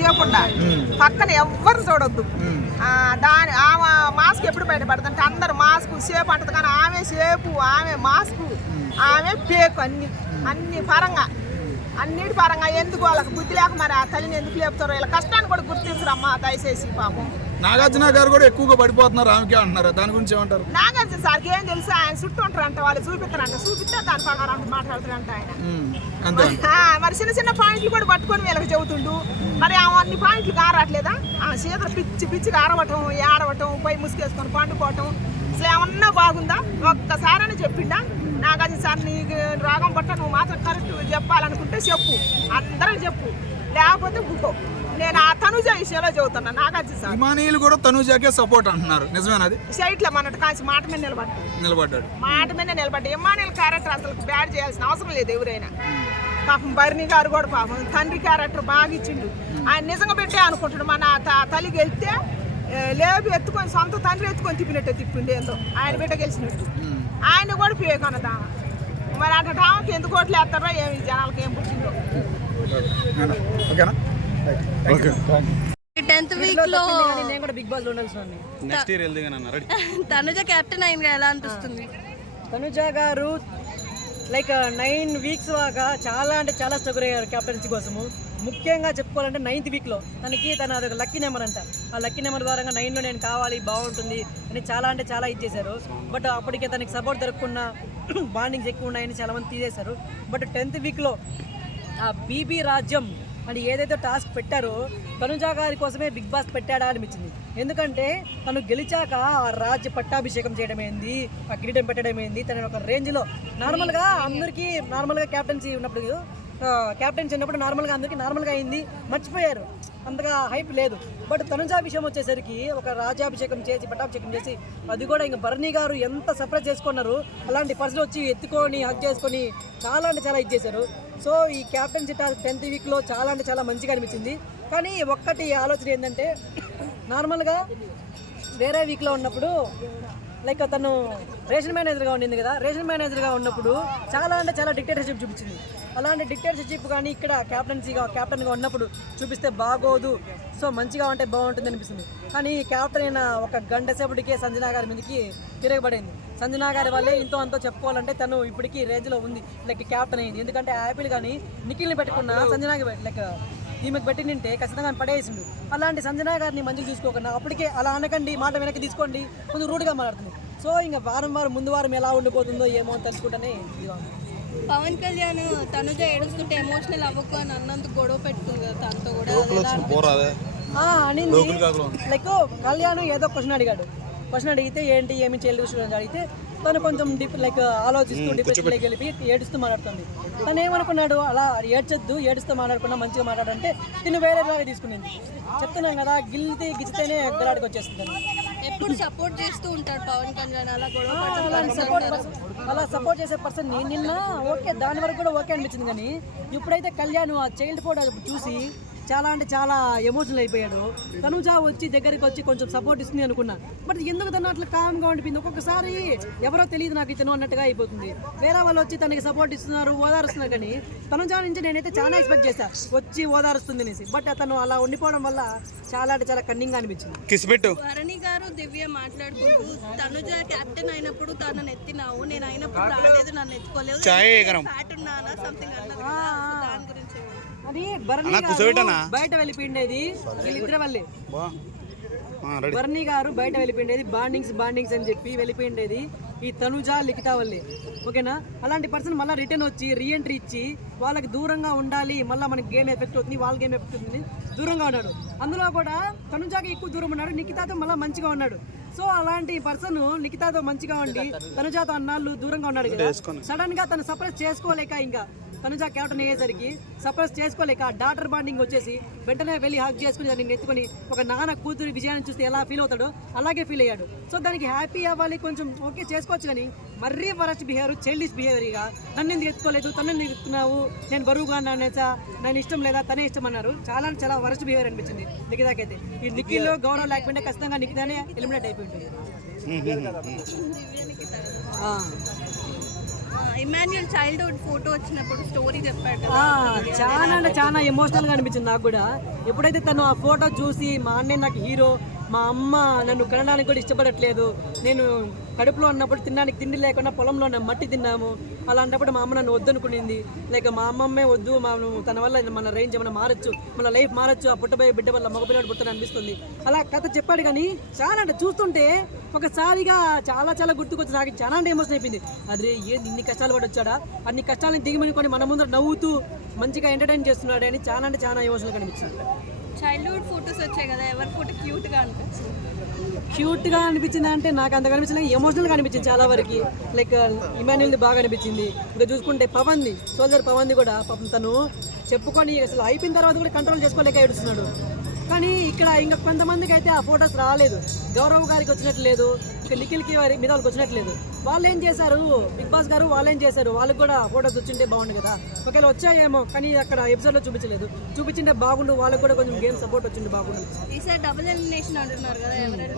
సేపు ఉండాలి, పక్కన ఎవ్వరు చూడొద్దు. దాని ఆమె మాస్క్ ఎప్పుడు బయటపడుతుంటే అందరు మాస్క్ సేపు అంటది, కానీ ఆమె సేపు, ఆమె మాస్క్, ఆమె పేకు, అన్ని పరంగా, అన్నిటి పరంగా. ఎందుకు వాళ్ళకి బుద్ధి లేక మరి ఆ తల్లిని ఎందుకు లేపుతారో, ఇలా కష్టాన్ని కూడా గుర్తించరమ్మా దయచేసి. పాపం నాగార్జున గారు కూడా ఎక్కువగా పడిపోతున్నారు ఆమెకే అంటున్నారు, దాని గురించి ఏమంటారు? నాగార్జున సార్కి ఏం తెలుసు, ఆయన చుట్టూ ఉంటారంట, వాళ్ళు చూపిస్తారంట, చూపిస్తే దాని ప్రకారం మాట్లాడుతారంట ఆయన. మరి చిన్న చిన్న పాయింట్లు కూడా పట్టుకొని వీళ్ళకి చెబుతుండు. మరి అన్ని పాయింట్లు కారట్లేదా? ఆ చేతులు పిచ్చి పిచ్చిగా ఆరవటం, ఏడవటం, పై ముసుకేసుకొని పండుకోవటం, అసలు ఏమన్నా బాగుందా? ఒక్కసారని చెప్పిండా నాగార్జున సార్, నీకు రోగం పట్ట నువ్వు మాత్రం కరెక్ట్ చెప్పాలనుకుంటే చెప్పు, అందరూ చెప్పు, లేకపోతే ఊకో. నేను ఆ తనుజ విషయంలో చెబుతున్నా. నాగార్జున సార్ ఇమానీయులు కూడా తనుజాకే సపోర్ట్ అంటున్నారు, నిజమేనది? సైట్లో మనట్టు కాసి మాట మీద నిలబడ్డాడు, మాట మీద నిలబడ్డాడు. ఇమానీయుల క్యారెక్టర్ అసలు బ్యాడ్ చేయాల్సిన అవసరం లేదు ఎవరైనా. పాపం భరణి గారు కూడా పాపం తండ్రి క్యారెక్టర్ బాగా ఇచ్చిండు. ఆయన నిజంగా పెట్టే అనుకుంటాడు, మన తల్లి గెలిస్తే లేబి ఎత్తుకొని, సొంత తండ్రి ఎత్తుకొని తిప్పినట్టే తిప్పిండు, ఏందో ఆయన బిడ్డ గెలిచినట్టు. ఆయన కూడా పేకనదా. మరి అట్లా రామకి ఎందుకు ఓట్లు వేస్తారో ఏమి, జనాలకి ఏం పుట్టిందో. 10th వీక్ లో నేను కూడా బిగ్ బాస్ లో ఉండాల్సింది. నెక్స్ట్ ఇయర్ వెళ్దిగానన్న రెడీ. తనుజ కెప్టెన్ అయింది, ఎలా అనిపిస్తుంది? తనుజ గారు లైక్ 9 వీక్స్ దాకా చాలా అంటే చాలా స్ట్రగుల్ అయ్యారు కెప్టెన్సీ కోసము. ముఖ్యంగా చెప్పుకోవాలంటే 9th వీక్లో తన అదొక లక్కీ నెంబర్ అంట. ఆ లక్కీ నెంబర్ ద్వారా 9లో నేను కావాలి, బాగుంటుంది అని చాలా అంటే చాలా ఇచ్చేశారు. బట్ అప్పటికే తనకి సపోర్ట్ దొరకకుండా బాండింగ్స్ ఎక్కువ ఉన్నాయని చాలామంది తీసేశారు. బట్ 10th వీక్లో ఆ బీబీ రాజ్యం అని ఏదైతే టాస్క్ పెట్టారో తనుజ గారి కోసమే బిగ్ బాస్ పెట్టాడా అనిపించింది. ఎందుకంటే తను గెలిచాక ఆ రాజ్య పట్టాభిషేకం చేయడం ఏంది, ఆ కిరీటం పెట్టడం ఏంది, తన ఒక రేంజ్లో నార్మల్గా అందరికీ నార్మల్గా క్యాప్టెన్సీ ఉన్నప్పుడు నార్మల్గా అందరికీ నార్మల్గా అయింది, మర్చిపోయారు, అంతగా హైప్ లేదు. బట్ తనుజ విషయం వచ్చేసరికి ఒక రాజ్యాభిషేకం చేసి పట్టాభిషేకం చేసి, అది కూడా ఇంకా భరణి గారు ఎంత సర్ప్రైజ్ చేసుకున్నారు. అలాంటి పర్సన్ వచ్చి ఎత్తుకొని హక్ చేసుకొని చాలా అంటే చాలా ఇచ్చేశారు. సో ఈ క్యాప్టెన్సీ టాస్క్ 10th వీక్లో చాలా అంటే చాలా మంచిగా అనిపించింది. కానీ ఒక్కటి ఆలోచన ఏంటంటే, నార్మల్గా వేరే వీక్లో ఉన్నప్పుడు లైక్ తను రేషన్ మేనేజర్గా ఉండింది కదా, రేషన్ మేనేజర్గా ఉన్నప్పుడు చాలా అంటే చాలా డిక్టేటర్షిప్ చూపించింది. అలాంటి డిక్టేటర్షిప్ కానీ ఇక్కడ క్యాప్టెన్గా ఉన్నప్పుడు చూపిస్తే బాగోదు, సో మంచిగా ఉంటే బాగుంటుంది అనిపిస్తుంది. కానీ క్యాప్టెన్ అయిన ఒక గంట సేపటికే సంజనా గారి మీదకి తిరగబడింది. సంజనా గారి వల్లే ఇంతో అంతో చెప్పుకోవాలంటే తను ఇప్పటికీ రేంజ్లో ఉంది, లైక్ క్యాప్టెన్ అయింది. ఎందుకంటే యాపిల్ కానీ నిఖిల్ని పెట్టుకున్న సంజనాకి లైక్ ఈమెకు పెట్టి నింటే ఖచ్చితంగా పడేసిండు. అలాంటి సంజనా గారిని మంచిగా చూసుకోకుండా అప్పటికే అలా అనకండి, మాట వెనక్కి తీసుకోండి, కొంచెం రూడ్గా మాట్లాడుతుంది. సో ఇంకా వారం ముందు వారం ఎలా ఉండిపోతుందో ఏమో అని తెలుసుకుంటేనే ఇదిగా ఉంది. పవన్ కళ్యాణ్ తనుజ ఏడుస్తుంటే ఎమోషనల్ అవ్వకు అని అన్నందుకు గొడవ పెట్టుకుంది కదా తనతో కూడా అనింది. లైక్ కళ్యాణ్ ఏదో క్వశ్చన్ అడిగితే ఏంటి ఏమి చేయలేదు అడిగితే తను కొంచెం లైక్ ఆలోచిస్తూ డిప్రెషన్లోకి వెళ్ళి ఏడుస్తూ మాట్లాడుతుంది. తను ఏమనుకున్నాడు, అలా ఏడుస్తూ మాట్లాడుకున్నా మంచిగా మాట్లాడంటే తిను వేరేలాగా తీసుకునేది. చెప్తున్నాం కదా, గిచ్చితేనే గలాడికి వచ్చేస్తుంది. ఎప్పుడు సపోర్ట్ చేస్తూ ఉంటాడు పవన్ కళ్యాణ్, అలా సపోర్ట్ చేసే పర్సన్ నిన్న ఓకే, దాని వరకు కూడా ఓకే అనిపించింది. కానీ ఇప్పుడైతే కళ్యాణ్ ఆ చైల్డ్ ఫోటో చూసి చాలా అంటే చాలా ఎమోషనల్ అయిపోయాడు. తనుజ వచ్చి దగ్గరికి వచ్చి కొంచెం సపోర్ట్ ఇస్తుంది అనుకున్నా, బట్ ఎందుకు తను అట్లా కామ్గా ఉండిపోయింది. ఒక్కొక్కసారి ఎవరో తెలియదు నాకు ఇతను అన్నట్టుగా అయిపోతుంది. వేరే వాళ్ళు వచ్చి తనకి సపోర్ట్ ఇస్తున్నారు, ఓదారుస్తున్నారు. కానీ తనుజ నుంచి నేనైతే చాలా ఎక్స్పెక్ట్ చేశాను వచ్చి ఓదారుస్తుంది అనేసి, బట్ అతను అలా ఉండిపోవడం వల్ల చాలా అంటే చాలా కన్నింగ్ అనిపించింది. భరణి గారు దివ్య మాట్లాడుకుంటూ తనుజ కెప్టెన్ అయినప్పుడు తనను ఎత్తినావు, నేను అయినప్పుడు రాలేదు, నన్ను ఎత్తుకోలేదు, ఫ్యాట్ ఉన్నానా సంథింగ్ అన్నది. దాని గురించి అది బయట వెళ్ళిపోయిండేది వీళ్ళిద్దరి వల్లే. భరణి గారు బయట వెళ్ళిపోయిండేది బాండింగ్స్ అని చెప్పి వెళ్ళిపోయిండేది ఈ తనుజ లిఖిత వల్లే, ఓకేనా? అలాంటి పర్సన్ మళ్ళీ రిటర్న్ వచ్చి రీఎంట్రీ ఇచ్చి వాళ్ళకి దూరంగా ఉండాలి, మళ్ళీ మనకి గేమ్ ఎఫెక్ట్ అవుతుంది, వాళ్ళ గేమ్ ఎఫెక్ట్ అవుతుంది, దూరంగా ఉన్నాడు. అందులో కూడా తనుజాకి ఎక్కువ దూరం ఉన్నాడు, నిఖితాతో మళ్ళీ మంచిగా ఉన్నాడు. సో అలాంటి పర్సన్ నిఖితాతో మంచిగా ఉండి తనుజాతో అన్నాళ్ళు దూరంగా ఉన్నాడు కదా, సడన్ గా తను సప్రెస్ చేసుకోలేక ఇంకా తనుజ క్యాప్టెన్ అయ్యేసరికి సప్రెస్ చేసుకోలేక డాటర్ బాండింగ్ వచ్చేసి వెంటనే వెళ్ళి హక్ చేసుకుని దాన్ని ఎత్తుకొని ఒక నాన్న కూతురు విజయాన్ని చూస్తే ఎలా ఫీల్ అవుతాడో అలాగే ఫీల్ అయ్యాడు. సో దానికి హ్యాపీ అవ్వాలి, కొంచెం ఓకే చేసుకోవచ్చు. కానీ మరీ వరస్ట్ బిహేవియర్, చైల్డిష్ బిహేవియర్గా నన్ను ఎందుకు ఎత్తుకోలేదు, తనని ఎందుకు ఎత్తుకున్నావు, నేను బరువుగా అనేసా, నేను ఇష్టం లేదా తనే ఇష్టం అన్నారు. చాలా వరస్ట్ బిహేవియర్ అనిపించింది నిఖితాకైతే. ఈ నిఖిల్లో గౌరవం లేకపోతే ఖచ్చితంగా నిఖితానే ఎలిమినేట్ అయిపోయింది. ఇమాన్యుయల్ చైల్డ్హుడ్ ఫోటో వచ్చినప్పుడు స్టోరీ చెప్పాడు ఆ, కదా. చాలా అంటే చాలా ఎమోషనల్గా అనిపించింది నాకు కూడా. ఎప్పుడైతే తను ఆ ఫోటో చూసి మా అన్నయ్య నాకు హీరో, మా అమ్మ నన్ను కనడానికి కూడా ఇష్టపడట్లేదు, నేను కడుపులో ఉన్నప్పుడు తినడానికి తిండి లేకుండా పొలంలో ఉన్న మట్టి తిన్నాము, అలాంటప్పుడు మా అమ్మ నన్ను వద్దనుకునింది, లేక మా అమ్మమ్మే వద్దు, తన వల్ల మన రేంజ్ ఏమైనా మారచ్చు, మన లైఫ్ మారచ్చు, ఆ పుట్టబోయే బిడ్డ వల్ల మగపిల్లడు పుట్టని అనిపిస్తుంది. అలా కథ చెప్పాడు కానీ చాలా అంటే చూస్తుంటే ఒకసారిగా చాలా చాలా గుర్తుకొచ్చి నాకు చాలా అంటే ఎమోషన్ అయిపోయింది. అదే ఏంది ఇన్ని కష్టాలు పడి వచ్చాడా, అన్ని కష్టాలను దిగిమనుకొని మన ముందర నవ్వుతూ మంచిగా ఎంటర్టైన్ చేస్తున్నాడు అని చాలా అంటే చాలా ఎమోషనల్ కనిపించింది. చైల్డ్హుడ్ ఫోటోస్ వచ్చాయి కదా, ఎవరి ఫోటో క్యూట్ గా అనిపించింది? క్యూట్గా అనిపించింది అంటే నాకు అంత కనిపించలేదు, ఎమోషనల్గా అనిపించింది చాలా వరకు. లైక్ ఇమాన్యుల్ది బాగా అనిపించింది. ఇంకా చూసుకుంటే పవన్ది, సోల్జర్ పవన్ది కూడా పాపం తను చెప్పుకొని అసలు అయిపోయిన తర్వాత కూడా కంట్రోల్ చేసుకోలేక ఏడుస్తున్నాడు. కానీ ఇక్కడ ఇంకా కొంతమందికి అయితే ఆ ఫొటోస్ రాలేదు. గౌరవ్ గారికి వచ్చినట్లు లేదు, ఇక నిఖిల్కి మీద వాళ్ళకి వచ్చినట్లు లేదు. వాళ్ళు ఏం చేశారు, బిగ్ బాస్ గారు వాళ్ళు ఏం చేశారు, వాళ్ళకి కూడా ఫొటోస్ వచ్చింటే బాగుండు కదా. ఒకవేళ వచ్చాయేమో కానీ అక్కడ ఎపిసోడ్లో చూపించలేదు. చూపించింటే బాగుండు, వాళ్ళకి కూడా కొంచెం గేమ్ సపోర్ట్ వచ్చింది బాగుండు. ఈసారి డబుల్ ఎలిమినేషన్ అంటున్నారు కదా, ఎవరైనా